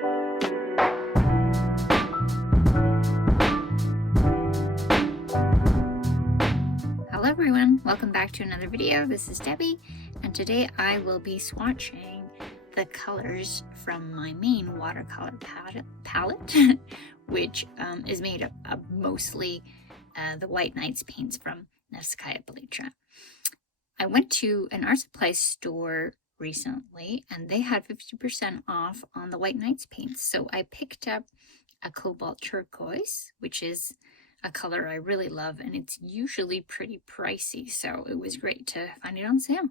Hello everyone, welcome back to another video. This is Debbie, and today I will be swatching the colors from my main watercolor palette, which is made up of mostly the White Nights paints from Nevskaya Palitra. I went to an art supply store recently and they had 50% off on the White Nights paints, so I picked up a Cobalt Turquoise, which is a color I really love, and it's usually pretty pricey, so it was great to find it on sale.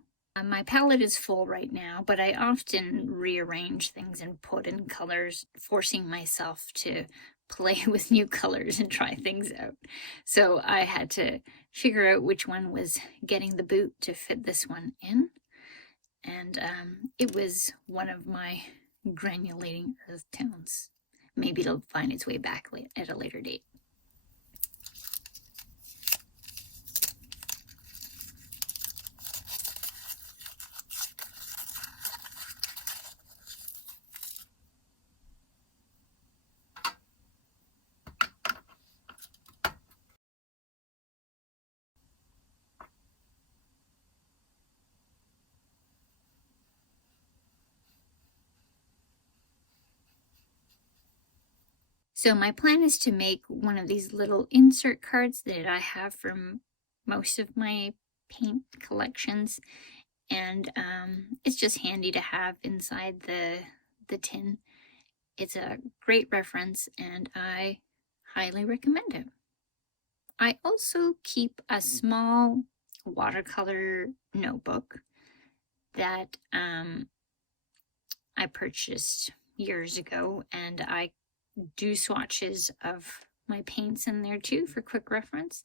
My palette is full right now, but I often rearrange things and put in colors, forcing myself to play with new colors and try things out. So I had to figure out which one was getting the boot to fit this one in, and it was one of my granulating earth tones. Maybe it'll find its way back at a later date. So my plan is to make one of these little insert cards that I have from most of my paint collections, and it's just handy to have inside the tin. It's a great reference and I highly recommend it. I also keep a small watercolor notebook that I purchased years ago, and I do swatches of my paints in there too for quick reference.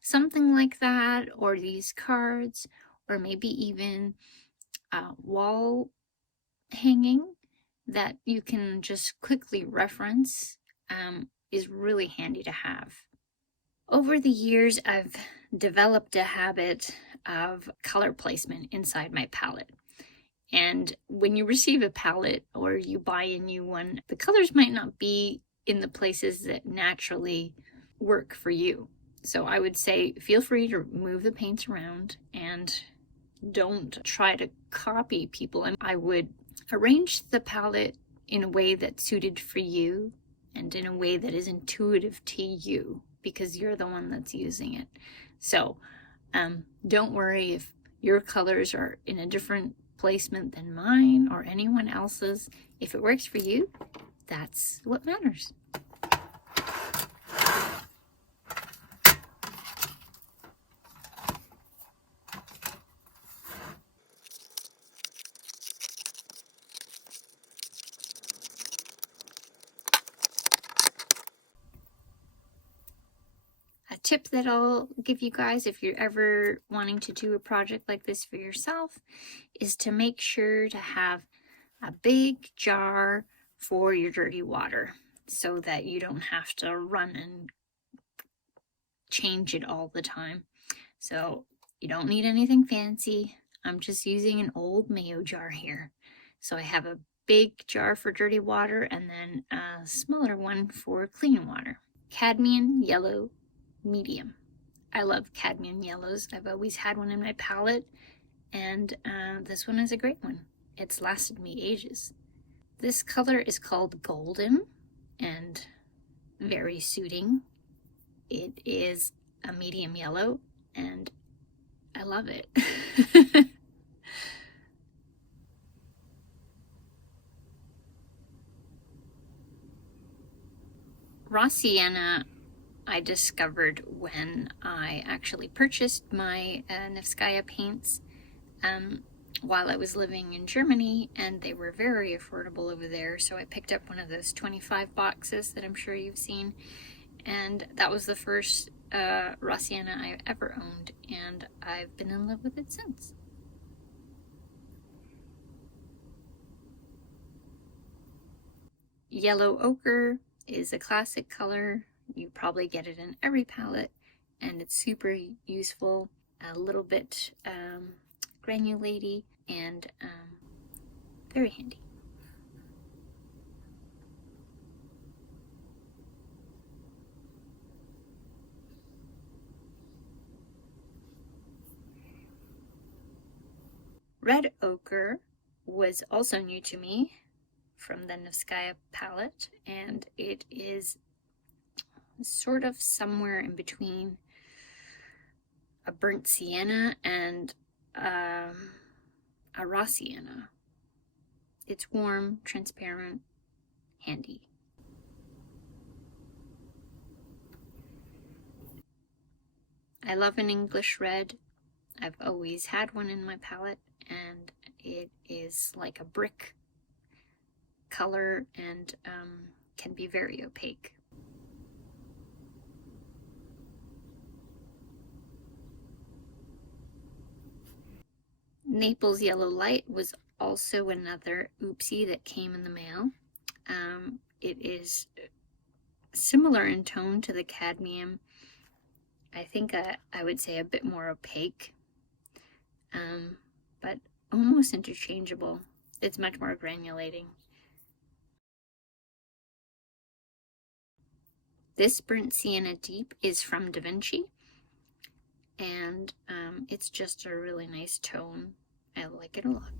Something like that, or these cards, or maybe even wall hanging that you can just quickly reference is really handy to have. Over the years, I've developed a habit of color placement inside my palette. And when you receive a palette or you buy a new one, the colors might not be in the places that naturally work for you. So I would say feel free to move the paints around and don't try to copy people. And I would arrange the palette in a way that's suited for you and in a way that is intuitive to you, because you're the one that's using it. So don't worry if your colors are in a different placement than mine or anyone else's. If it works for you, that's what matters. A tip that I'll give you guys if you're ever wanting to do a project like this for yourself is to make sure to have a big jar for your dirty water so that you don't have to run and change it all the time. So you don't need anything fancy. I'm just using an old mayo jar here. So I have a big jar for dirty water and then a smaller one for clean water. Cadmium yellow medium. I love cadmium yellows. I've always had one in my palette, and this one is a great one. It's lasted me ages. This color is called Golden and very suiting. It is a medium yellow and I love it. Raw sienna I discovered when I actually purchased my Nevskaya paints while I was living in Germany, and they were very affordable over there, so I picked up one of those 25 boxes that I'm sure you've seen, and that was the first raw sienna I ever owned, and I've been in love with it since. Yellow ochre is a classic color. You probably get it in every palette, and it's super useful, a little bit granulaty, and very handy. Red Ochre was also new to me from the Nevskaya palette, and it is sort of somewhere in between a burnt sienna and a raw sienna. It's warm, transparent, handy. I love an English red. I've always had one in my palette, and it is like a brick color and can be very opaque. Naples Yellow Light was also another oopsie that came in the mail. It is similar in tone to the Cadmium. I think I would say a bit more opaque, but almost interchangeable. It's much more granulating. This Burnt Sienna Deep is from Da Vinci, and it's just a really nice tone. I like it a lot.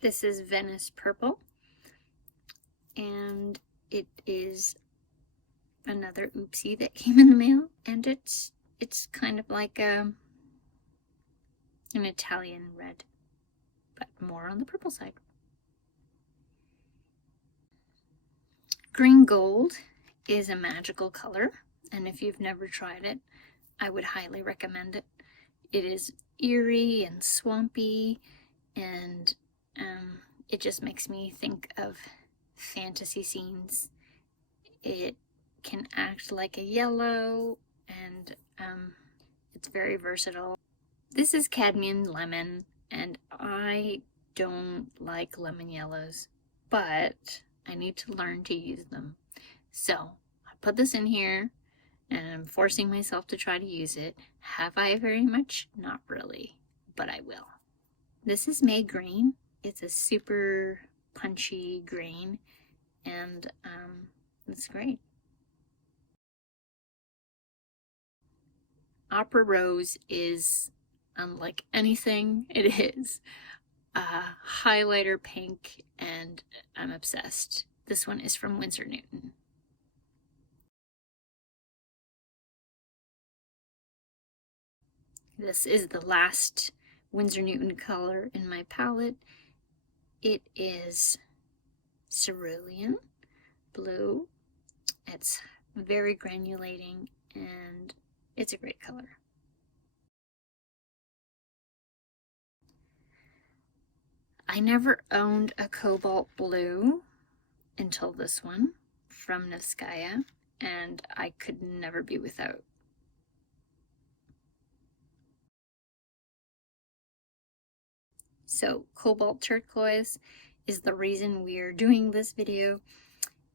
This is Venice Purple, and it is another oopsie that came in the mail, and it's kind of like an Italian red, but more on the purple side. Green Gold is a magical color, and if you've never tried it, I would highly recommend it. It is eerie and swampy, and it just makes me think of fantasy scenes. It can act like a yellow, and it's very versatile. This is Cadmium Lemon, and I don't like lemon yellows, but I need to learn to use them. So I put this in here, and I'm forcing myself to try to use it. Have I very much? Not really, but I will. This is May Green. It's a super punchy green, and it's great. Opera Rose is unlike anything. It is a highlighter pink, and I'm obsessed. This one is from Winsor Newton. This is the last Winsor Newton color in my palette. It is Cerulean blue. It's very granulating, and it's a great color. I never owned a Cobalt blue until this one from Nevskaya, and I could never be without. So Cobalt Turquoise is the reason we are doing this video,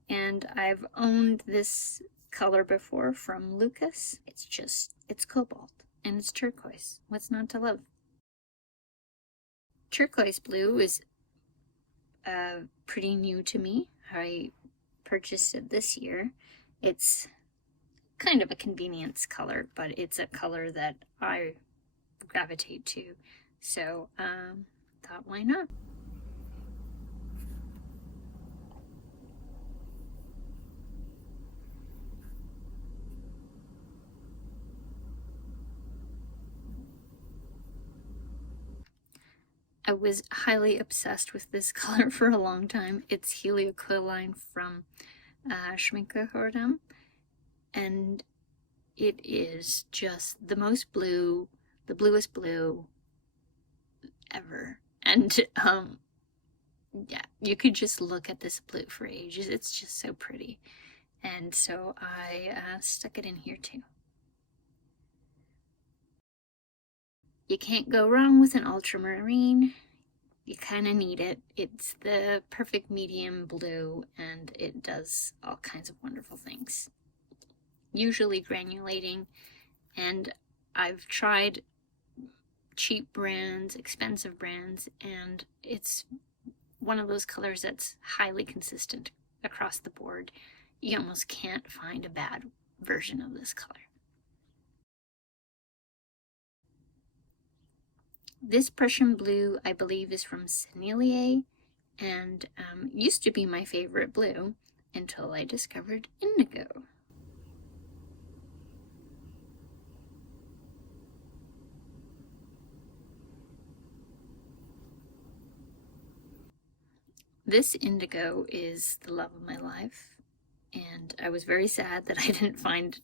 and I've owned this color before from Lucas. It's cobalt and it's turquoise. What's not to love? Turquoise blue is pretty new to me. I purchased it this year. It's kind of a convenience color, but it's a color that I gravitate to. So thought, why not? I was highly obsessed with this color for a long time. It's Helio from Schminke, and it is just the most blue, the bluest blue ever. And yeah, you could just look at this blue for ages. It's just so pretty. And so I stuck it in here too. You can't go wrong with an ultramarine. You kind of need it. It's the perfect medium blue, and it does all kinds of wonderful things. Usually granulating, and I've tried cheap brands, expensive brands, and it's one of those colors that's highly consistent across the board. You almost can't find a bad version of this color. This Prussian blue, I believe, is from Sennelier, and used to be my favorite blue until I discovered Indigo. This Indigo is the love of my life, and I was very sad that I didn't find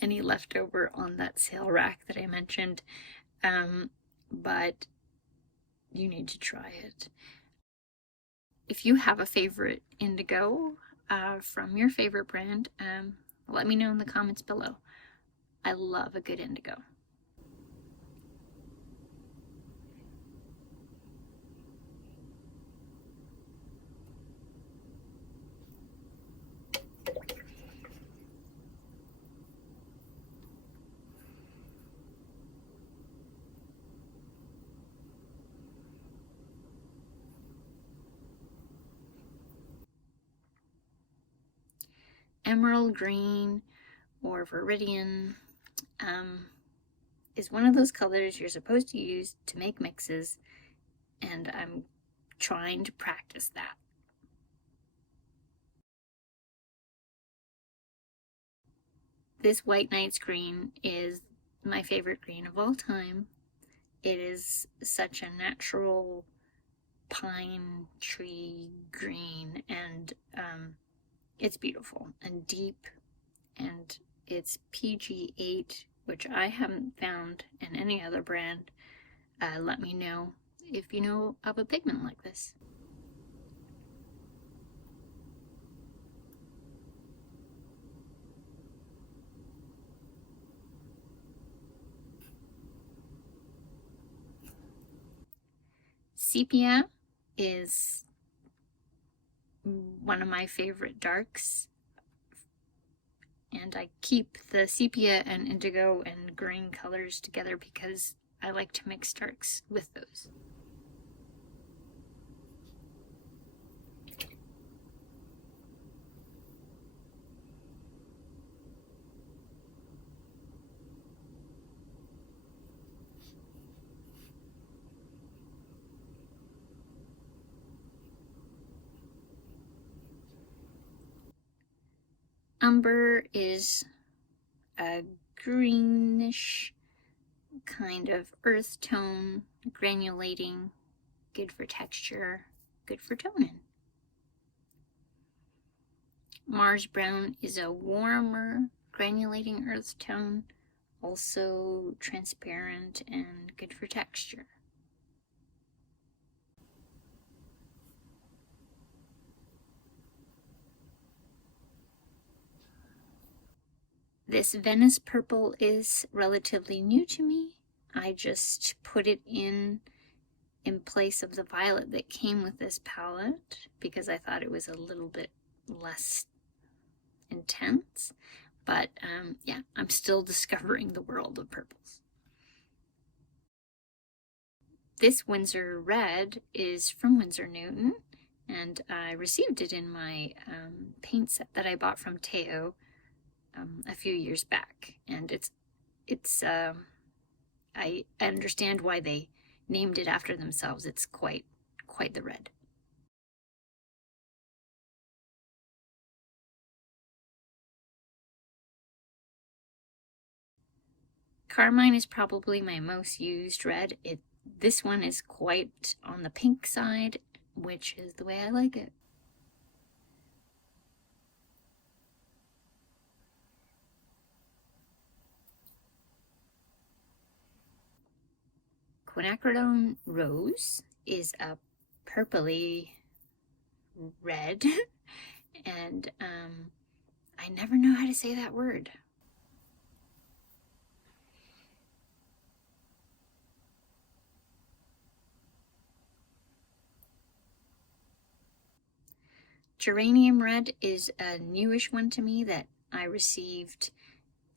any left over on that sale rack that I mentioned, but you need to try it. If you have a favorite Indigo from your favorite brand, let me know in the comments below. I love a good Indigo. Emerald green or Viridian is one of those colors you're supposed to use to make mixes, and I'm trying to practice that. This White Knight's green is my favorite green of all time. It is such a natural pine tree green, and it's beautiful and deep, and it's PG8, which I haven't found in any other brand. Let me know if you know of a pigment like this. Sepia is one of my favorite darks, and I keep the sepia and indigo and green colors together because I like to mix darks with those. Umber is a greenish kind of earth tone, granulating, good for texture, good for toning. Mars Brown is a warmer, granulating earth tone, also transparent and good for texture. This Venice purple is relatively new to me. I just put it in place of the violet that came with this palette because I thought it was a little bit less intense. But yeah, I'm still discovering the world of purples. This Winsor Red is from Winsor Newton, and I received it in my paint set that I bought from Teo a few years back, and it's I understand why they named it after themselves. It's quite the red. Carmine is probably my most used red. This one is quite on the pink side, which is the way I like it. Quinidridone Rose is a purpley red, and I never know how to say that word. Geranium Red is a newish one to me that I received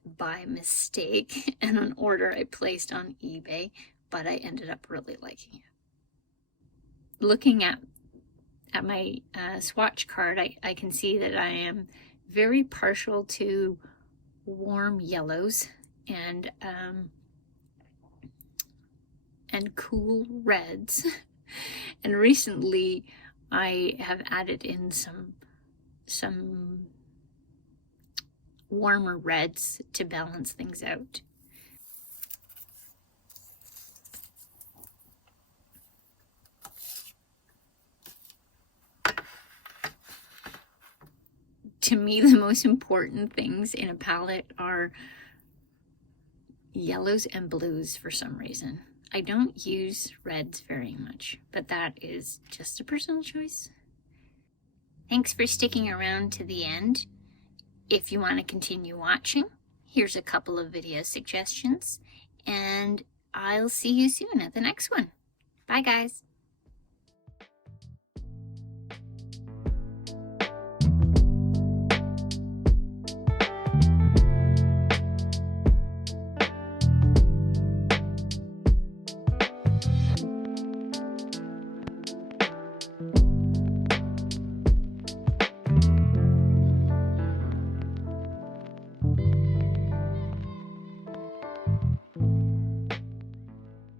by mistake in an order I placed on eBay, but I ended up really liking it. Looking at my swatch card, I can see that I am very partial to warm yellows and cool reds. And recently I have added in some warmer reds to balance things out. To me, the most important things in a palette are yellows and blues for some reason. I don't use reds very much, but that is just a personal choice. Thanks for sticking around to the end. If you want to continue watching, here's a couple of video suggestions, and I'll see you soon at the next one. Bye, guys.